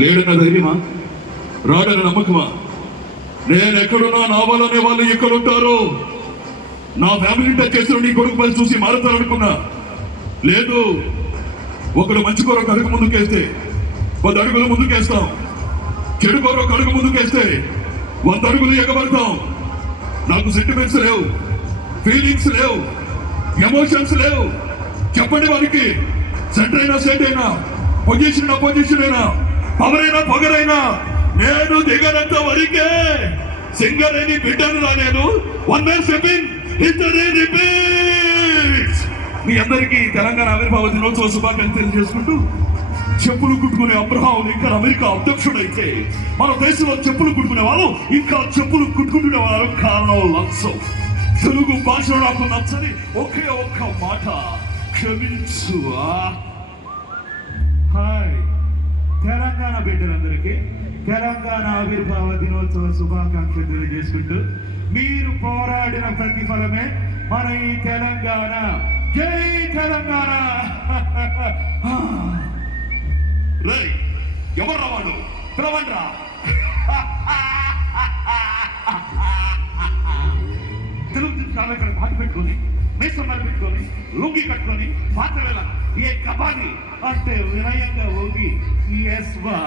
లేడన్న ధైర్యమా, రాడన్న నమ్మకమా? నేను ఎక్కడున్నా నా వాళ్ళనే వాళ్ళు ఎక్కడుంటారు. నా ఫ్యామిలీ టచ్ చేసిన నీ కొడుకు పని చూసి మారుతారనుకున్నా. లేదు, ఒకడు మంచి కొరకు అడుగు ముందుకేస్తే 10 అడుగులు ముందుకేస్తాం. చెడు కొరకు అడుగు ముందుకేస్తే 100 అడుగులు ఎగబడతాం. నాకు సెంటిమెంట్స్ లేవు, ఫీలింగ్స్ లేవు, ఎమోషన్స్ లేవు. చెప్పండి వారికి, సెంటర్ అయినా సెంట్ అయినా, పొజిషన్ అయినా, పవరైనా పొగరైనా నేను దిగనంత వరకే. సింగర్ అని బిడ్డను రా నేను. 1 man stepping, history repeats. మీ అందరికీ తెలంగాణ ఆవిర్భావ దినోత్సవ శుభాకాంక్షలు చేసుకుంటూ, చెప్పులు కుట్టుకునే అబ్రహాం ఇంకా అమెరికా అధ్యక్షుడైతే మన దేశంలో చెప్పులు కుట్టుకునే వాళ్ళు ఇంకా చెప్పులు కుట్టుకుంటునే వాళ్ళు కారణం లంచం. తెలుగు భాషలో నాకు నచ్చని ఒకే ఒక్క మాట, క్షమించువా. హాయ్ తెలంగాణ బిడ్డలందరికీ తెలంగాణ ఆవిర్భావ దినోత్సవ శుభాకాంక్షలు తెలియజేసుకుంటూ, మీరు పోరాడిన ప్రతిఫలమే మన ఈ తెలంగాణ. జై తెలంగాణ. ఎవర్రా వాడు? పిలవండ్రా. తెలుగు ఇక్కడ పాట పెట్టుకొని, మేసమ్మలు పెట్టుకొని, లుంగి కట్టుకొని, పాత్ర వేళ ఏ కబాలి అంటే వినయంగా ఊగి ఎస్వా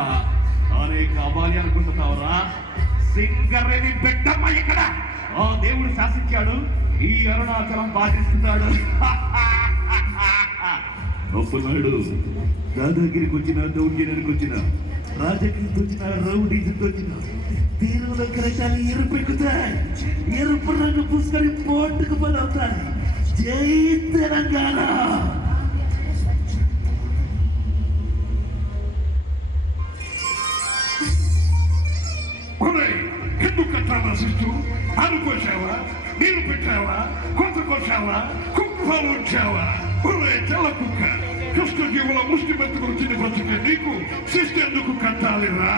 అనే కబాలి అనుకుంటున్నావురా? సింగరేణి పెట్టమ్మ ఇక్కడ. ఆ దేవుడు శాసించాడు, ఈ అరుణాచలం బాధిస్తున్నాడు. ఒప్పునాడు దాదాగిరికి వచ్చిన, దౌర్జన్యానికి వచ్చిన, రాజకీయానికి వచ్చిన, రౌడీజంకి వచ్చిన తీరులో కరెక్టాలు ఎరుపెక్కుతాయి. ఎరుపు రంగు పుస్తకం పోటుకు బలవుతాయి. జై తెలంగాణ. ఎందుకు కట్టాలా సిస్టు? అనుకోసావా? నీరు పెట్టావా? కొంత కోసావా? కుక్కలు ఉంచావా? తెల్ల కుక్క కృష్ణజీవుల ముష్టి మెత్తుకుని తిని బ్రతికే నీకు సిస్టు ఎందుకు కట్టాలిరా?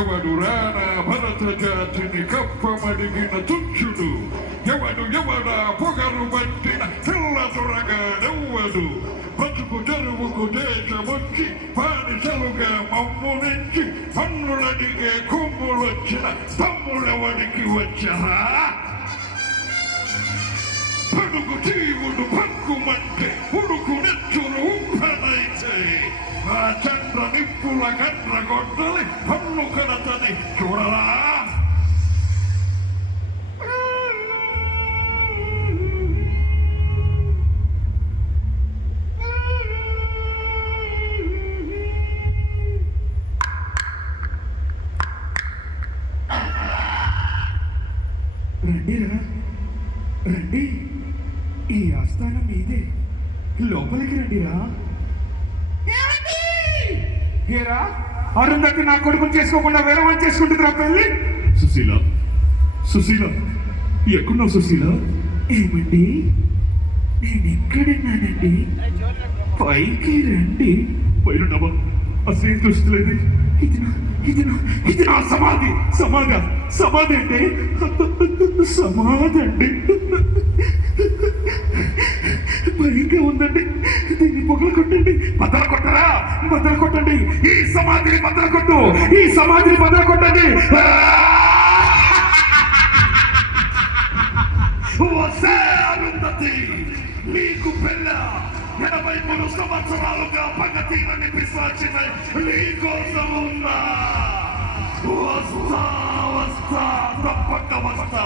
ఎవడు రానా భరత జాతిని కప్పమడిగిన తుచ్చుడు? ఎవడా పొగరు పట్టిన తెల్ల దొరగాడెవ్వడు? బతుకు తెరువుకు దేశమొచ్చి బానిసలుగా మమ్ము నుంచి పన్నులడిగే కొమ్ములొచ్చిన తమ్ముడెవడికి వచ్చరా? పడుగు జీవుడు పక్కుమంటే ఉడుకు నెచ్చులు ఉప్పనైతే ఆ చంద్ర నిప్పుల గండ్ర గొడ్డలి పన్ను కడతని చూడరా? రండిరా, రండి. ఈ ఆస్థానం మీదే. లోపలికి రండిరా. ఏరా, అరుంధతి నా కొడుకుని చేసుకోకుండా వేరే వాళ్ళు చేసుకుంటుందిరా పెళ్ళి. సుశీల ఎక్కడున్నావు సుశీల? ఏమండి, నేను ఎక్కడున్నానండి? పైకి రండి. పైన అసలు దృష్టిలేదు. ఇది నా సమాధి. సమాధి అంటే సమాధి అండి. భయంగా ఉందండి. దీన్ని పొగలు కొట్టండి. బద్దలు కొట్టరా? బద్దలు కొట్టండి. ఈ సమాధిని బద్దలు కొట్టు. ఈ సమాధిని బద్దలు కొట్టండి. అరుంధతి, నీకు పెళ్ళ 83 సంవత్సరాలుగా పగతీరని పిశాచిన నీకోసం ఉన్నా. వస్తా తప్పక వస్తా.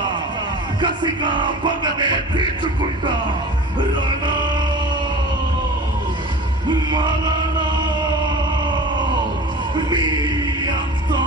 కసిగా పగనే తీర్చుకుంటా. మరణం నీ అంతా.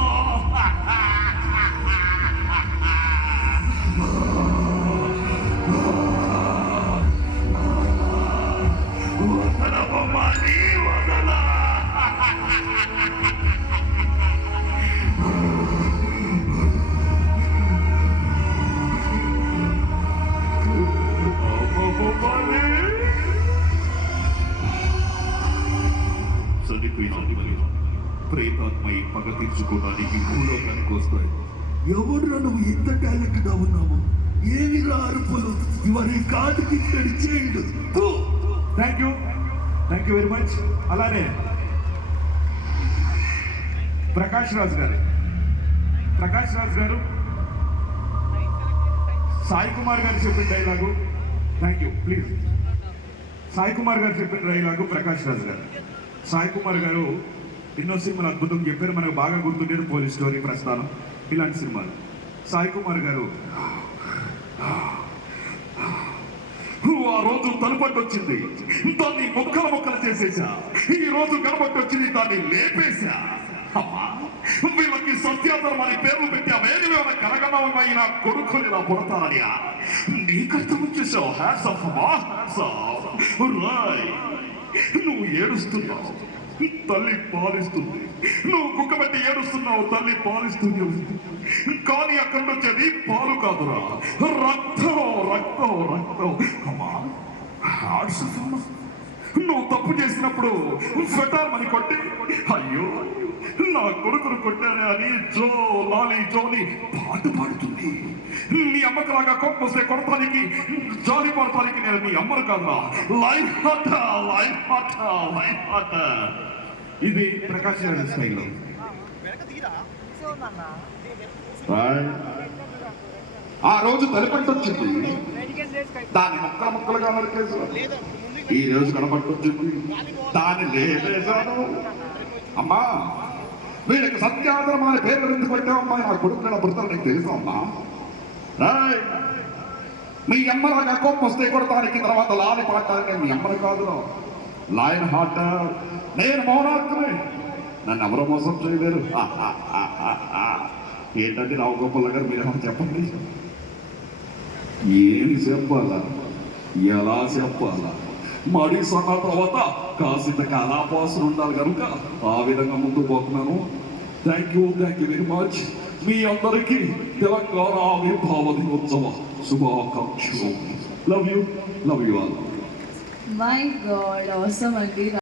ప్రేతాత్మయి పగ తీర్చుకోవడానికి భూలోకానికి వస్తాయి. ఎవరు నువ్వు ఇంత టాలెంట్ గా ఉన్నావు? ఏమిరా అరుపులు? ఇవన్నీ కాటికి చేయండు. Thank you very much. అలానే ప్రకాష్ రాజ్ గారు సాయి కుమార్ గారు చెప్పిన dialogue. Thank you. Please. Sai Kumar గారు చెప్పిన డైలాగు ప్రకాష్ రాజ్ గారు. సాయి కుమార్ గారు ఎన్నో సినిమాలు అద్భుతం చెప్పారు. మనకు బాగా గుర్తుండేది పోలీస్ స్టోరీ, ప్రస్థానం, ఇలాంటి సినిమాలు. సాయి కుమార్ గారు ఆ రోజు తలుపట్టొచ్చింది, దాన్ని ముక్కలు చేసేసా. ఈ రోజు కనబట్టొచ్చింది, దాన్ని లేపేశా. అమ్మా, వీళ్ళకి సత్యాధరం అని పేర్లు పెట్టి ఆ వేదిలో కరగనమైన కొడుకుని ఇలా పుడతారని నీకర్థం వచ్చేసావు. హ్యాట్స్ ఆఫ్ అమ్మా, హ్యాట్స్ ఆఫ్. రాయ్, నువ్వు ఏడుస్తున్నావు, తల్లి పాలిస్తుంది. నువ్వు కుక్కబెట్టి ఏడుస్తున్నావు, తల్లి పాలిస్తుంది. కానీ అక్కడ వచ్చేది పాలు కాదురా, రక్తం. అమ్మా, హార్ట్స్ ఆఫ్ అమ్మా. నువ్వు తప్పు చేసినప్పుడు ఫెటార్ అని కొట్టి, అయ్యో నా కొడుకును కొట్టానే అని జో లాలి జోని పాట పాడుతుంది. నీ అమ్మకలాగా కోపం వస్తే కొడతానికి, జాలి పడతానికి నేను నీ అమ్మను కాదురా. Life heart. ఇది ప్రకాష్ గారి స్టైల్లో. ఆ రోజు తలపట్టొచ్చింది, దాన్ని ముక్కలుగా నరికేసాను. ఈ రోజు కనపట్టొచ్చింది, దాన్ని లేపేశాను. అమ్మా, వీళ్ళకి సత్యాధరం అనే పేర్లు ఎందుకు పెట్టావమ్మా? నా కొడుకున్న పుడతాను నీకు తెలుసా అమ్మా? మీ అమ్మలాగా కోపం వస్తే కొడతానికి, తర్వాత లాలి పాడటానికి మీ అమ్మని కాదు. Lion heart. నేను మౌనార్కుని, నన్ను ఎవరో మోసం చేయలేరు. ఏంటంటే రావు గోపాల్ గారు మీరేమో చెప్పండి. ఏమి చెప్పాలా, ఎలా చెప్పాలా? మడి సన్న తర్వాత కాసింత కళాపాసన ఉండాలి కనుక ఆ విధంగా ముందుకు పోతున్నాను. Thank you very much. మీ అందరికీ తెలంగాణ ఆవిర్భావ దినోత్సవ శుభాకాంక్షలు. Love you all. My God, అవసరం అండి.